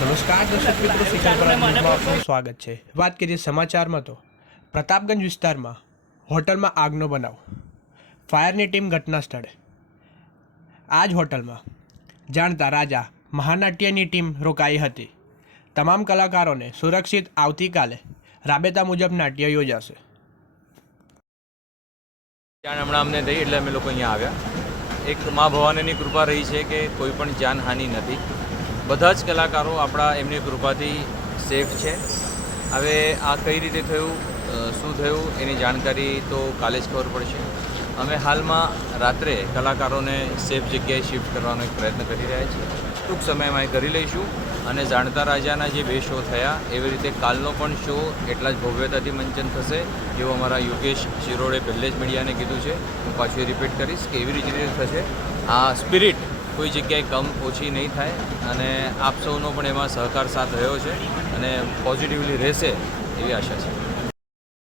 નમસ્કાર દર્શક મિત્રો, સિકંદરા ન્યૂઝમાં આપનું સ્વાગત છે। વાત કરીએ સમાચારમાં તો પ્રતાપગંજ વિસ્તારમાં હોટલમાં આગનો બનાવ, ફાયરની ટીમ ઘટના સ્થળે। આ જ હોટલમાં જાણતા રાજા મહાનાટ્યની ટીમ રોકાઈ હતી। તમામ કલાકારોને સુરક્ષિત આવતીકાલે રાબેતા મુજબ નાટ્ય યોજાશે। જાણ હમણાં અમને થઈ એટલે અમે લોકો અહીંયા આવ્યા। એક મા ભવાનીની કૃપા રહી છે કે કોઈ પણ જાનહાનિ નથી। બધા જ કલાકારો આપણા એમની કૃપાથી સેફ છે। હવે આ કઈ રીતે થયું, શું થયું એની જાણકારી તો કાલે જ ખબર પડશે। અમે હાલમાં રાત્રે કલાકારોને સેફ જગ્યાએ શિફ્ટ કરવાનો એક પ્રયત્ન કરી રહ્યા છીએ। ટૂંક સમયમાં એ કરી લઈશું અને જાણતા રાજાના જે 2 શો થયા એવી રીતે કાલનો પણ શો એટલા જ ભવ્યતાથી મંચન થશે એવું અમારા યોગેશ શિરોડે પહેલે જ મીડિયાને કીધું છે। હું પાછું રિપીટ કરીશ કે એવી રીતે થશે। આ સ્પિરિટ કોઈ જગ્યાએ કમ ઓછી નહીં થાય અને આપ સૌનો પણ એમાં સહકાર સાથ રહ્યો છે અને પોઝિટિવલી રહેશે એવી આશા છે।